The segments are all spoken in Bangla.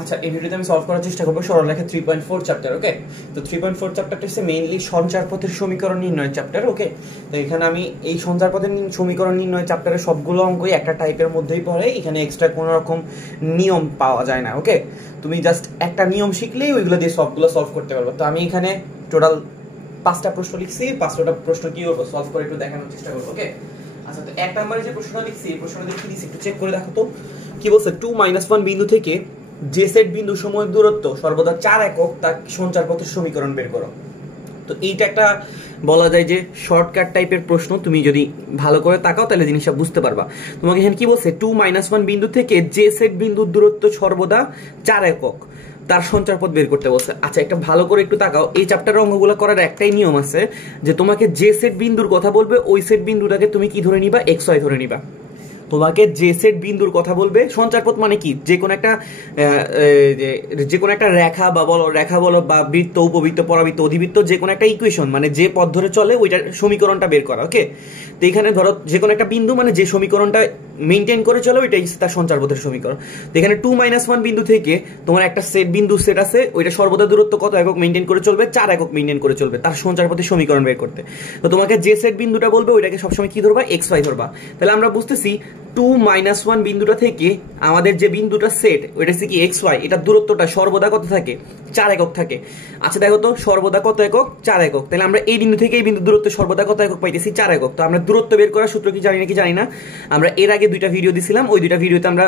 আচ্ছা, এই ভিডিওতে আমি সলভ করার চেষ্টা করবো সরলরেখা 3.4 চ্যাপ্টার। ওকে, তো 3.4 চ্যাপ্টারটা হচ্ছে মেইনলি সঞ্চারপথের সমীকরণ নির্ণয় চ্যাপ্টার। ওকে, তো এখানে আমি এই সঞ্চারপথের সমীকরণ নির্ণয় চ্যাপ্টারের সবগুলো অঙ্কই একটা টাইপের মধ্যেই পড়ে, এখানে এক্সট্রা কোনো রকম নিয়ম পাওয়া যায় না। ওকে, তুমি জাস্ট একটা নিয়ম শিখলেই ওইগুলো দিয়ে সবগুলো সলভ করতে পারবো। তো আমি এখানে টোটাল 5টা প্রশ্ন লিখছি, 5টা প্রশ্ন কি করবো সলভ করে একটু দেখানোর চেষ্টা করবো। ওকে, আচ্ছা, তো 1 নম্বরে যে প্রশ্নটা লিখছি এই প্রশ্নটা দেখি দিছি, একটু চেক করে দেখো তো কি বলছে। 2 - 1 বিন্দু থেকে যে সেট বিন্দু সময় দূরত্ব সর্বদা 4 একক তার সঞ্চারপথের সমীকরণ বের করো। তো এইটা একটা বলা যায় যে শর্টকাট টাইপের প্রশ্ন, তুমি যদি ভালো করে তাকাও তাহলে জিনিসটা বুঝতে পারবা। তোমাকে এখানে কি বলছে, 2 - 1 বিন্দু থেকে যে সেট বিন্দুর দূরত্ব সর্বদা 4 একক তার সঞ্চারপথ বের করতে বলছে। আচ্ছা, একটা ভালো করে একটু তাকাও, এই চ্যাপ্টারের অঙ্কগুলো করার একটাই নিয়ম আছে যে তোমাকে যে সেট বিন্দুর কথা বলবে ওই সেট বিন্দুটাকে তুমি কি ধরে নিবা, এক্স ওয়াই ধরে নিবা। তোমাকে যে সেট বিন্দুর কথা বলবে, সঞ্চারপথ মানে কি, যে কোনো একটা রেখা বা রেখা বলো বা বৃত্ত, উপবৃত্ত, পরাবৃত্ত, অধিবৃত্ত, যে কোনো একটা ইকুয়েশন মানে যে পথ ধরে চলে ওইটার সমীকরণটা বের করা। ওকে, তো এখানে ধরো যে কোনো একটা বিন্দু মানে যে সমীকরণটা মেনটেন করে চলে ওইটাই তার সঞ্চারপথের সমীকরণ। তো এখানে 2 - 1 বিন্দু থেকে তোমার একটা বিন্দু সেট আছে, ওইটা সর্বদা দূরত্ব কত একক মেনটেন করে চলবে, 4 একক মেনটেন করে চলবে, তার সঞ্চারপথের সমীকরণ বের করতে। তো তোমাকে যে সেট বিন্দুটা বলবে ওইটাকে সবসময় কি ধরবা, এক্স ওয়াই ধরবা। তাহলে আমরা বুঝতেছি 2 - 1 বিন্দুটা থেকে আমাদের যে বিন্দুটা সেট ওইটা হচ্ছে কি এক্স ওয়াই, এটা দূরত্বটা সর্বদা কত থাকে, 4 একক থাকে। আচ্ছা দেখো তো সর্বদা কত একক, 4 একক। তাহলে আমরা এই বিন্দু থেকে এই বিন্দু দূরত্ব সর্বদা কত একক পাইতেছি, 4 একক। তো আমরা দূরত্ব বের করার সূত্র কি জানি নাকি জানি না, আমরা এর আগে 2টা ভিডিও দিছিলাম, ওই 2টা ভিডিওতে আমরা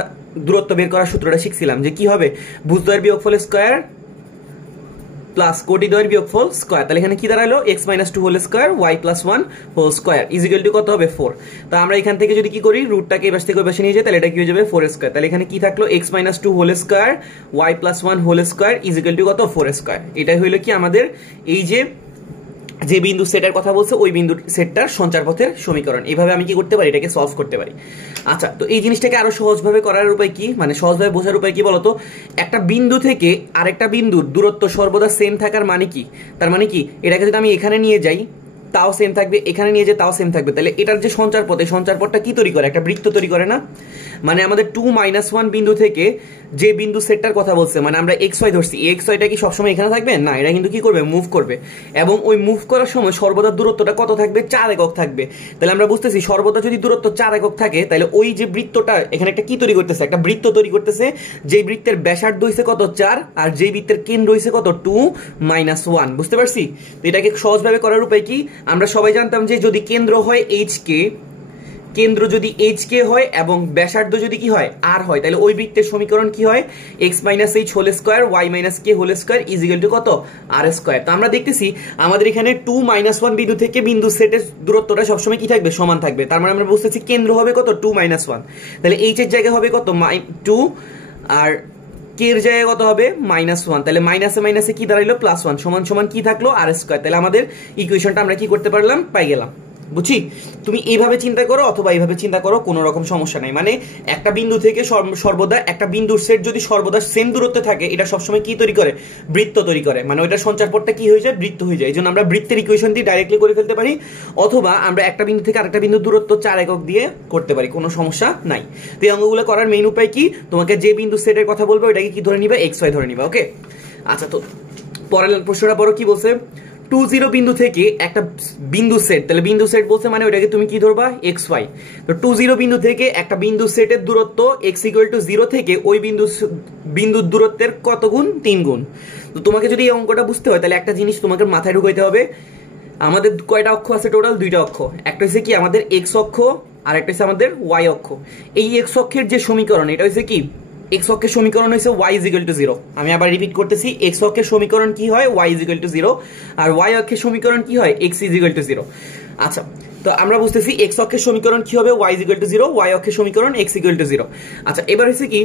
দূরত্ব বের করার সূত্রটা শিখছিলাম যে কি হবে, ভুজদ্বয়ের বিয়োগফল স্কয়ার প্লাস কোটিদ্বয়ের বিয়োগফল স্কয়ার। তাহলে এখানে কি দাঁড়ালো, x - 2 whole square y + 1 whole square equal to কত হবে, 4। তো আমরা এখান থেকে যদি কি করি, রুটটাকে এবার থেকে বসে নিয়ে যাই, তাহলে এটা কি হয়ে যাবে 4 স্কয়ার। তাহলে এখানে কি থাকলো, x - 2 whole square y + 1 whole square equal to কত, 4 স্কয়ার। এটাই হইলো কি আমাদের এই যে বিন্দু সেটের কথা বলছে ওই বিন্দু সেটটার সঞ্চারপথের সমীকরণ। এইভাবে আমি কি করতে পারি, এটাকে সলভ করতে পারি। আচ্ছা, তো এই জিনিসটাকে আরো সহজভাবে করার উপায় কি, মানে সহজভাবে বোঝার উপায় কি বলতো, একটা বিন্দু থেকে আরেকটা বিন্দুর দূরত্ব সর্বদা সেম থাকার মানে কি, তার মানে কি এটাকে যদি আমি এখানে নিয়ে যাই তাও সেম থাকবে, এখানে নিয়ে যে তাও সেম থাকবে, তাহলে এটার যে সঞ্চারপথ, এই সঞ্চারপথটা কি তৈরি করে, একটা বৃত্ত তৈরি করে না। মানে আমাদের 2 - 1 বিন্দু থেকে যে বিন্দু সেটটার কথা বলছে, মানে আমরা এক্স ওয়াই ধরছি, এক্স ওয়াইটা কি সবসময় এখানে থাকবে না, এটা কিন্তু কি করবে, মুভ করবে, এবং ওই মুভ করার সময় সর্বদা দূরত্বটা কত থাকবে, 4 একক থাকবে। তাহলে আমরা বুঝতেছি সর্বদা যদি দূরত্ব 4 একক থাকে, তাহলে ওই যে বৃত্তটা এখানে একটা কি তৈরি করতেছে, একটা বৃত্ত তৈরি করতেছে, যে বৃত্তের ব্যাসার্ধ হইছে কত, 4, আর যে বৃত্তের কেন্দ্র হইছে কত, 2 - 1। বুঝতে পারছি? তো এটাকে সহজভাবে করার উপায় কি, আমরা সবাই জানতাম যে যদি কেন্দ্র হয় HK, কেন্দ্র যদি HK হয় এবং ব্যাসার্ধ যদি কি হয় R হয়, তাহলে ওই বৃত্তের সমীকরণ কি হয়, x - h whole square y - k whole square equal to কত, r স্কয়ার। তো আমরা দেখতেছি আমাদের এখানে 2 - 1 বিন্দু থেকে বিন্দু সেটের দূরত্বটা সবসময় কি থাকবে, সমান থাকবে। তার মানে আমরা বুঝতেছি কেন্দ্র হবে কত, 2 - 1, তাহলে h এর জায়গায় হবে কত, 2, আর k এর জায়গায় কত হবে, -1। তাহলে মাইনাসে মাইনাসে কি দাঁড়াইলো, +1 সমান সমান কি থাকলো, r স্কয়ার। তাহলে আমাদের ইকুয়েশনটা আমরা কি করতে পারলাম, পাই গেলাম। বুঝছি? তুমি এইভাবে চিন্তা করো অথবা এইভাবে চিন্তা করো, কোনো রকম সমস্যা নাই। মানে একটা বিন্দু থেকে সর্বদা একটা বিন্দুর সেট যদি সর্বদা সেম দূরত্বে থাকে, এটা সবসময় কি তৈরি করে, বৃত্ত তৈরি করে, মানে ওইটার সঞ্চারপথটা কি হয়ে যায়, বৃত্ত হয়ে যায়। এই জন্য আমরা বৃত্তের ইকুয়েশন দিয়ে ডাইরেক্টলি করে ফেলতে পারি, অথবা আমরা একটা বিন্দু থেকে আরেকটা বিন্দুর দূরত্ব 4 একক দিয়ে করতে পারি, কোনো সমস্যা নাই। তো এই অঙ্কগুলো করার মেইন উপায় কি, তোমাকে যে বিন্দু সেটের কথা বলবে ওইটাকে কি ধরে নিবা, এক্স ওয়াই ধরে নিবা। ওকে, আচ্ছা, তো পরের প্রশ্নটা বড় কি বলছে, 2, 0 বিন্দু থেকে একটা বিন্দু সেট, তাহলে বিন্দু সেট বলছে মানে ওইটাকে তুমি কি ধরবা, এক্স ওয়াই। তো 2, 0 বিন্দু থেকে একটা বিন্দু সেটের দূরত্ব x = 0 থেকে ওই বিন্দুর দূরত্বের কত গুণ, 3 গুণ। তো তোমাকে যদি এই অঙ্কটা বুঝতে হয় তাহলে একটা জিনিস তোমাকে মাথায় ঢুকাইতে হবে, আমাদের কয়টা অক্ষ আছে টোটাল, 2টা অক্ষ। একটা হচ্ছে কি আমাদের এক্স অক্ষ, আর একটা হচ্ছে আমাদের ওয়াই অক্ষ। এই এক্স অক্ষের যে সমীকরণ, এটা হচ্ছে কি, এক্স অক্ষের সমীকরণ হচ্ছে y = 0। আমি আবার রিপিট করতেছি, এক্স অক্ষের সমীকরণ কি হয়, y = 0, আর ওয়াই অক্ষের সমীকরণ কি হয়, x = 0। আচ্ছা, তো আমরা বুঝতেছি এক্স অক্ষের সমীকরণ কি হবে, y = 0, ওয়াই অক্ষের সমীকরণ x = 0। আচ্ছা, এবার হচ্ছে কি,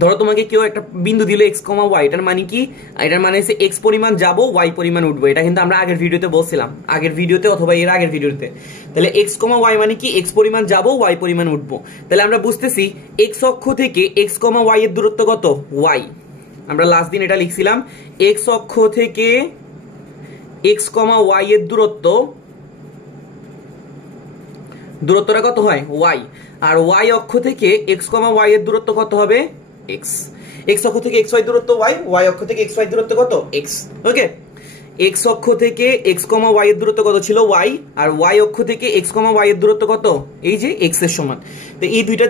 ধরো তোমাকে কেউ একটা বিন্দু দিল x, y, এটার মানে কি, এটার মানে হচ্ছে x পরিমাণ যাবো, y পরিমাণ উঠবো। এটা কিন্তু আমরা আগের ভিডিওতে বলছিলাম, আগের ভিডিওতে অথবা এর আগের ভিডিওতে। তাহলে x, y মানে কি, x পরিমাণ যাবো, y পরিমাণ উঠবো। তাহলে আমরা বুঝতেছি x অক্ষ থেকে x, y এর দূরত্ব কত, y। আমরা লাস্ট দিন এটা লিখছিলাম, x অক্ষ থেকে x, y এর দূরত্বটা কত হয়, y, আর y অক্ষ থেকে x, y এর দূরত্ব কত হবে, x। এক্স অক্ষ থেকে এক্স ওয়াই দূরত্ব ওয়াই, ওয়াই অক্ষ থেকে এক্স ওয়াই দূরত্ব কত এক্স। ওকে, এক্স অক্ষ থেকে এক্স কমা ওয়াই এর দূরত্ব কত ছিল ওয়াই, আর ওয়াই অক্ষ থেকে এক্স কমা ওয়াই এর দূরত্ব কত এই যে এক্স এর সমান। তো এই দুইটা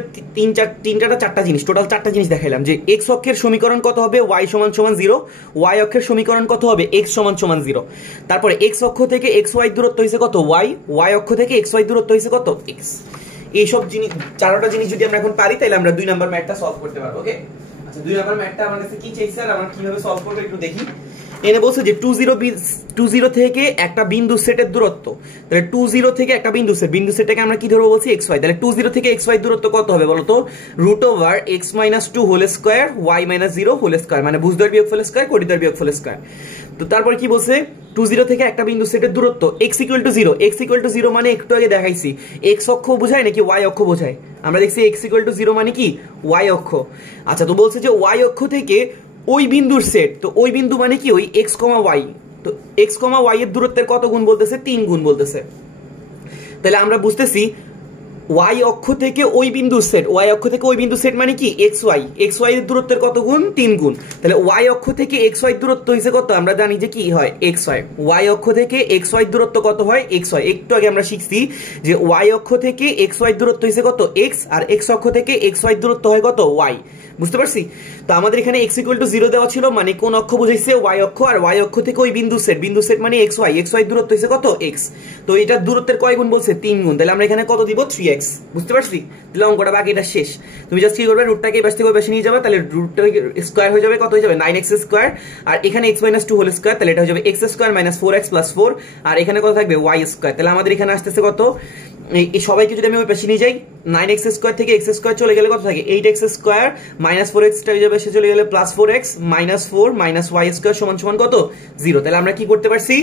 চারটা জিনিস, টোটাল চারটা জিনিস দেখাইলাম যে এক্স অক্ষের সমীকরণ কত হবে ওয়াই সমান সমান 0, ওয়াই অক্ষের সমীকরণ কত হবে এক্স সমান সমান 0। তারপরে এক্স অক্ষ থেকে এক্স ওয়াই দূরত্ব হয়েছে কত ওয়াই, ওয়াই অক্ষ থেকে এক্স ওয়াই দূরত্ব হয়েছে কত এক্স। এইসব জিনিস চারটা জিনিস যদি আমরা এখন পারি তাহলে আমরা 2 নাম্বার ম্যাথটা সলভ করতে পারবো। ওকে, আচ্ছা 2 নাম্বার ম্যাথটা আমার কাছে কি চাইছে আর আমরা কিভাবে সলভ করব একটু দেখি। এনে বলছে যে 20 থেকে একটা বিন্দু সেটের দূরত্ব, তাহলে 20 থেকে একটা বিন্দু সেটটাকে আমরা কি ধরবো বলছি xy, তাহলে 20 থেকে xy দূরত্ব কত হবে বলতো √x - 2 whole square y - 0 whole square, মানে ভুজদ্বয় বিয়োগফল স্কয়ার কোটিদ্বয় বিয়োগফল স্কয়ার। তো তারপর কি বলছে 20 থেকে একটা বিন্দু সেটের দূরত্ব x = 0, x = 0 মানে একটু আগে দেখাইছি x অক্ষ বোঝায় নাকি y অক্ষ বোঝায়, আমরা দেখছি x = 0 মানে কি y অক্ষ। আচ্ছা তো বলছে যে y অক্ষ থেকে ওই বিন্দুর সেট, তো ওই বিন্দু মানে কি ওই x, y, তো x, y এর দূরত্বের কত গুণ বলতেছে 3 গুণ বলতেছে। তাহলে আমরা বুঝতেছি y অক্ষ থেকে ওই বিন্দুর সেট, y অক্ষ থেকে ওই বিন্দুর সেট মানে কি xy, xy এর দূরত্বের কত গুণ 3 গুণ। তাহলে y অক্ষ থেকে xy এর দূরত্ব হইছে কত, আমরা জানি যে কি হয় xy, y অক্ষ থেকে xy এর দূরত্ব কত হয় xy। একটু আগে আমরা শিখছি যে y অক্ষ থেকে xy এর দূরত্ব হইছে কত x, আর x অক্ষ থেকে xy এর দূরত্ব হয় কত y, বুঝতে পারছি। তো আমাদের এখানে x = 0 দেওয়া ছিল, মানে কোন অক্ষ বুঝাইছে y অক্ষ, আর y অক্ষ থেকে ওই বিন্দু সেট মানে xy, xy এর দূরত্ব হইছে কত x। তো এটা দূরত্বের কয় গুণ বলছে 3 গুণ, তাহলে আমরা এখানে কত দিব 3x, বুঝতে পারছি। তাহলে অঙ্কটা বাকি, এটা শেষ। তুমি জাস্ট কি করবে রুটটাকে এই পাশ থেকে ওই পাশে নিয়ে যাবে, তাহলে রুটটা স্কয়ার হয়ে যাবে, কত হয়ে যাবে 9x স্কয়ার, আর এখানে x - 2 হোল স্কয়ার, তাহলে এটা হয়ে যাবে x স্কয়ার - 4x + 4, আর এখানে কত থাকবে y স্কয়ার। তাহলে আমাদের এখানে আসতেছে কত, এই সবাইকে যদি আমি ওই পাশে নিয়ে যাই 9x স্কয়ার থেকে x স্কয়ার চলে গেলে কত থাকে 8x স্কয়ার - 4x টা হয়ে যাবে, সে চলে গেলে +4x - 4 - y স্কয়ার সমান কত 0। তাহলে আমরা কি করতে পারছি,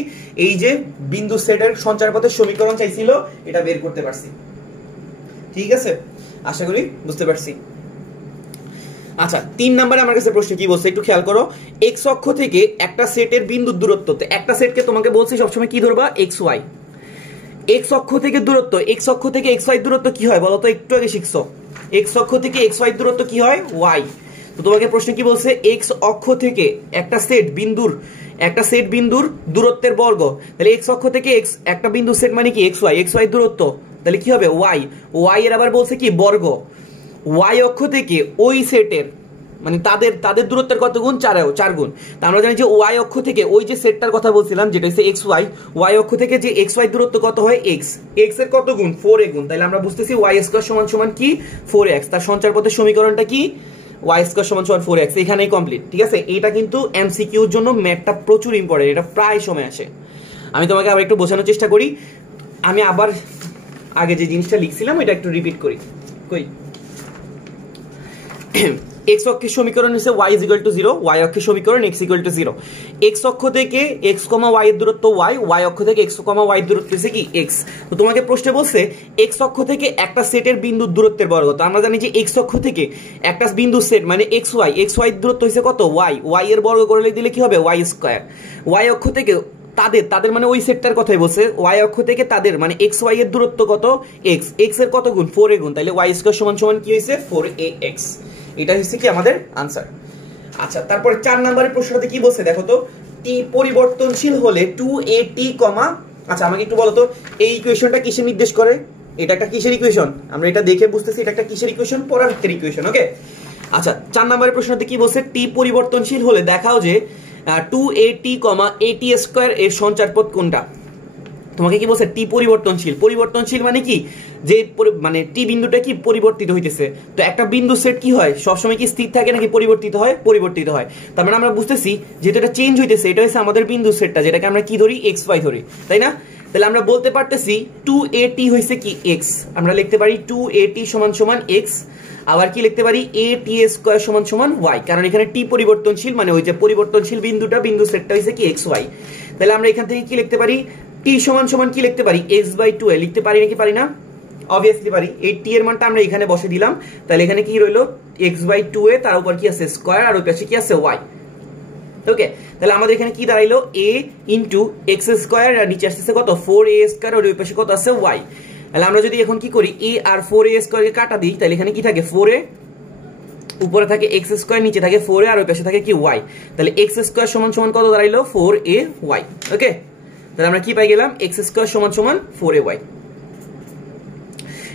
এই যে বিন্দু সেটের সঞ্চারপথের সমীকরণ চাইছিল এটা বের করতে পারছি। ঠিক আছে, আশা করি বুঝতে পারছি। আচ্ছা 3 নম্বরে আমার কাছে প্রশ্ন কি বলছে একটু খেয়াল করো, x অক্ষ থেকে একটা সেটের বিন্দুর দূরত্ব, একটা সেটকে তোমাকে বলছি সবসময় কি ধরবা xy, x অক্ষ থেকে দূরত্ব, x অক্ষ থেকে xy দূরত্ব কি হয় বলো তো, একটু আগে শিখছো x অক্ষ থেকে xy দূরত্ব কি হয় y। তো তোমাকে প্রশ্ন কি বলছে x অক্ষ থেকে একটা সেট বিন্দুর দূরত্বের বর্গ, তাহলে x অক্ষ থেকে একটা বিন্দু সেট মানে কি xy দূরত্ব, তাহলে কি হবে y এর আবার বলছে কি বর্গ, y অক্ষ থেকে ওই সেটের মানে তাদের দূরত্বের কত গুণ 4 গুণ। তা আমরা জানি যে y অক্ষ থেকে ওই যে সেটটার কথা বলছিলাম যেটা হচ্ছে xy, y অক্ষ থেকে যে xy দূরত্ব কত হয় x এর কত গুণ 4a গুণ। তাহলে আমরা বুঝতেছি y² সমান কি 4x, তার সঞ্চারপথের সমীকরণটা কি y² সমান 4x। এখানেই কমপ্লিট। ঠিক আছে, এটা কিন্তু এমসিকিউর জন্য ম্যাথটা প্রচুর ইম্পর্টেন্ট, এটা প্রায় সময় আসে। আমি তোমাকে আবার একটু বোঝানোর চেষ্টা করি, আমি আবার আগে যে জিনিসটা লিখছিলাম এটা একটু রিপিট করি। x অক্ষের সমীকরণ হচ্ছে y = 0, y অক্ষের সমীকরণ x = 0। x অক্ষ থেকে x, y এর দূরত্ব y অক্ষ থেকে x, y এর দূরত্ব হচ্ছে কি x। তো তোমাকে প্রশ্নে বলছে x অক্ষ থেকে একটা সেটের বিন্দুর দূরত্বের বর্গ, তো আমরা জানি যে x অক্ষ থেকে একটা বিন্দু সেট মানে xy এর দূরত্ব হচ্ছে কত y এর বর্গ করে দিলে কি হবে y স্কয়ার। y অক্ষ থেকে তাদের মানে ওই সেটটার কথাই বলছে, y অক্ষ থেকে তাদের মানে xy এর দূরত্ব কত x এর কত গুণ 4a গুণ, তাহলে y² সমান কি হইছে 4ax। এটা হচ্ছে কি আমাদের আনসার। আচ্ছা তারপর 4 নম্বরের প্রশ্নটাতে কি বলছে দেখো তো, t পরিবর্তনশীল হলে 2at, আচ্ছা আমাকে একটু বলো তো এই ইকুয়েশনটা কিসে নির্দেশ করে, এটা একটা কিসের ইকুয়েশন, আমরা এটা দেখে বুঝতেছি এটা একটা কিসের ইকুয়েশন, পরাবৃত্তের ইকুয়েশন। ওকে, আচ্ছা 4 নম্বরের প্রশ্নটাতে কি বলছে, t পরিবর্তনশীল হলে দেখাও যে 2at, at² এর সঞ্চারপথ কোনটা। তোমাকে কি বলছে টি পরিবর্তনশীল মানে কি যে মানে টি বিন্দুটা কি পরিবর্তিত হইতেছে। তো একটা বিন্দু সেট কি হয় সবসময় কি স্থির থাকে নাকি পরিবর্তিত হয়। তার মানে আমরা বুঝতেছি যেহেতু এটা চেঞ্জ হইতেছে, এটা হচ্ছে আমাদের বিন্দু সেটটা যেটাকে আমরা কি ধরি xy ধরি, তাই না। তাহলে আমরা বলতে পারতেছি 2at হইছে কি x, আমরা লিখতে পারি 2at সমান x, আবার কি লিখতে পারি at² সমান y, কারণ এখানে টি পরিবর্তনশীল মানে ওই যে পরিবর্তনশীল বিন্দু সেটটা হইছে কি xy। তাহলে আমরা এখান থেকে কি লিখতে পারি t সমান কি লিখতে পারি x/2a লিখতে পারি নাকি পারি না, অবভিয়াসলি পারি। এই t এর মানটা আমরা এখানে বসে দিলাম, তাহলে এখানে কি রইলো x/2a, তার উপর কি আছে স্কয়ার, আর ওই পাশে কি আছে y। ওকে, তাহলে আমাদের এখানে কি দাঁড়াইলো a * x², আর নিচে আসছে কত 4a², আর ওই পাশে কত আছে y। তাহলে আমরা যদি এখন কি করি a আর 4a² কে কাটা দিই, তাহলে এখানে কি থাকে 4a উপরে থাকে এক্স স্কোয়ার, নিচে থাকে 4a, আর ওই পাশে থাকে কি ওয়াই। তাহলে এক্স স্কোয়ার সমান সমান কত দাঁড়াইলো 4ay। ওকে, তাহলে আমরা কি পাই গেলাম এক্স স্কোয়ার সমান সমান 4ay।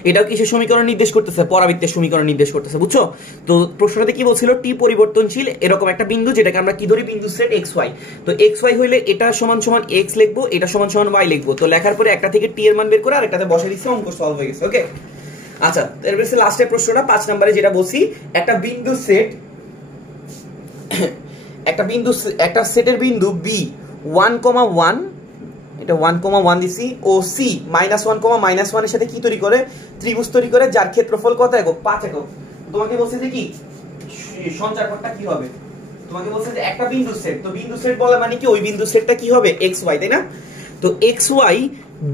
এটাও কিসের সমীকরণ নির্দেশ করতেছে? পরাবৃত্তের সমীকরণ নির্দেশ করতেছে, বুঝছো? তো প্রশ্নটাতে কি বলছিল, টি পরিবর্তনশীল এরকম একটা বিন্দু, যেটাকে আমরা কি ধরি, বিন্দু সেট এক্স ওয়াই। তো এক্স ওয়াই হইলে এটা সমান সমান এক্স লিখবো, এটা সমান সমান ওয়াই লিখবো। তো লেখার পরে একটা থেকে টি এর মান বের করে আর একটাতে বসে দিচ্ছে, অঙ্ক সলভ হয়ে গেছে। ওকে, আচ্ছা, এরপরে লাস্টের প্রশ্নটা 5 নম্বরে যেটা বলছি, একটা বিন্দু সেট, একটা সেটের বিন্দু বি 1,1, এটা 1,1 দিছি, ও সি -1,-1 এর সাথে কি তৈরি করে, ত্রিভুজ তৈরি করে, যার ক্ষেত্রফল কত একক, 5 একক। তোমাকে বলছে যে কি সঞ্চার পথটা কি হবে, তোমাকে বলছে যে একটা বিন্দু সেট, তো বিন্দু সেট বলা মানে কি ওই বিন্দু সেটটা কি হবে, এক্স ওয়াই, তাই না? তো এক্স ওয়াই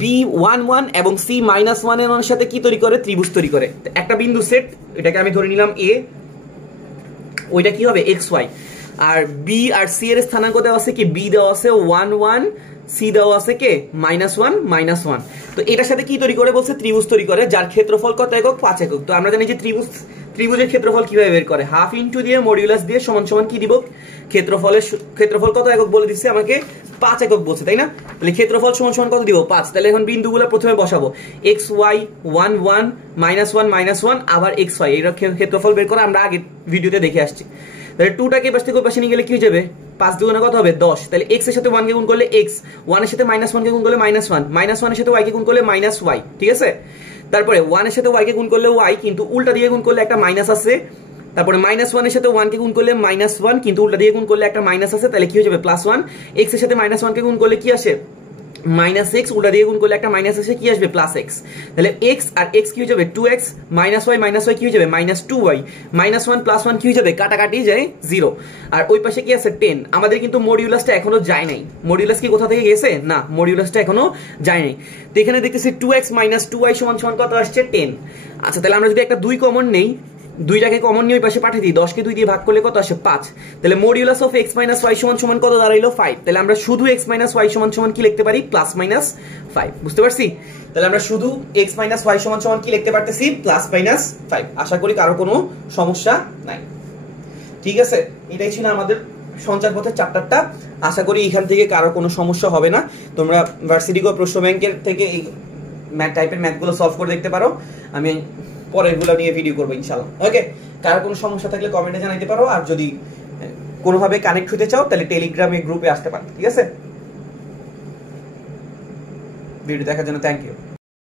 b1,1 এবং c-1 এর সাথে কি তৈরি করে, ত্রিভুজ তৈরি করে। একটা বিন্দু সেট, এটাকে আমি ধরে নিলাম এ, ওইটা কি হবে এক্স ওয়াই। আর বি আর সি এর স্থানাঙ্ক দেওয়া আছে কি, বি দেওয়া আছে 1,1, সি দেওয়া আছে কে -1, তো এটার সাথে কি তৈরি করে বলছে, ত্রিভুজ তৈরি করে, যার ক্ষেত্রফল কত একক, 5 একক। তো আমরা জানি যে ত্রিভুজের ক্ষেত্রফল কিভাবে বের করে, হাফ ইনটু দিয়ে মডিউলাস দিয়ে সমান সমান কি দিব, ক্ষেত্রফল কত একক বলে দিচ্ছে আমাকে, 5 একক বলছে, তাই না? তাহলে ক্ষেত্রফল সমান সমান কত দিব, 5। তাহলে এখন বিন্দুগুলো প্রথমে বসাবো, এক্স ওয়াই 1,1 -1 আবার এক্স ওয়াই, এর ক্ষেত্রফল বের করে আমরা আগে ভিডিওতে দেখে আসছি। তাহলে 2টাকে পাশ থেকে পাশে নিয়ে গেলে কি হয়ে যাবে, 5 দুগুণে কত হবে 10। তাহলে এক্স এর সাথে 1 কে গুণ করলে এক্স, 1 এর সাথে -1 কে গুণ করলে -1, -1 এর সাথে y কে গুণ করলে -y, ঠিক আছে? তারপরে 1 এর সাথে y কে গুণ করলে y, কিন্তু উল্টা দিয়ে গুণ করলে একটা মাইনাস আছে। তারপরে -1 এর সাথে 1 কে গুণ করলে -1, কিন্তু উল্টা দিয়ে গুণ করলে একটা মাইনাস আছে, তাহলে কি হয়ে যাবে +1। এক্স এর সাথে -1 কে গুণ করলে কি আসে, -x, উল্টা দিয়ে গুণ করলে একটা মাইনাস আসে, কি আসবে +x। তাহলে x আর x কি হয়ে যাবে 2x, -y কি হয়ে যাবে -2y, -1 +1 কি হয়ে যাবে, কাটাকাটি যায় 0। আর ওই পাশে কি আছে 10। আমাদের কিন্তু মডিউলাসটা এখনো যায় নাই, মডিউলাস কি কোথা থেকে গেছে, না মডিউলাসটা এখনো যায় নাই। তো এখানে দেখতেছি 2x - 2y সমান কত আসছে 10। আচ্ছা, তাহলে আমরা যদি একটা 2 কমন নেই, 2টাকে কমন নিয়ে ওই পাশে পাঠিয়ে দিই, 10 কে 2 দিয়ে ভাগ করলে কত আসে 5। তাহলে মডিউলাস অফ x - y সমান কত দাঁড়াইলো 5। তাহলে আমরা শুধু x - y সমান কি লিখতে পারি, +-5। বুঝতে পারছি? তাহলে আমরা শুধু x - y সমান কি লিখতে পারতেছি, +-5। আশা করি কারো কোনো সমস্যা নাই। ঠিক আছে, এটাই ছিল আমাদের সঞ্চার পথের চ্যাপ্টারটা। আশা করি এখান থেকে কারো কোনো সমস্যা হবে না। তোমরা ভার্সিটি গো প্রশ্ন ব্যাংকের থেকে এই ম্যাথ টাইপের ম্যাথগুলো সলভ করে দেখতে পারো। আমি পরেরগুলো নিয়ে ভিডিও করবো ইনশাআল্লাহ। ওকে, কারো কোনো সমস্যা থাকলে কমেন্টে জানাইতে পারো, আর যদি কোনোভাবে কানেক্ট হতে চাও তাহলে টেলিগ্রামে গ্রুপে আসতে পারো। ঠিক আছে, ভিডিও দেখার জন্য থ্যাংক ইউ।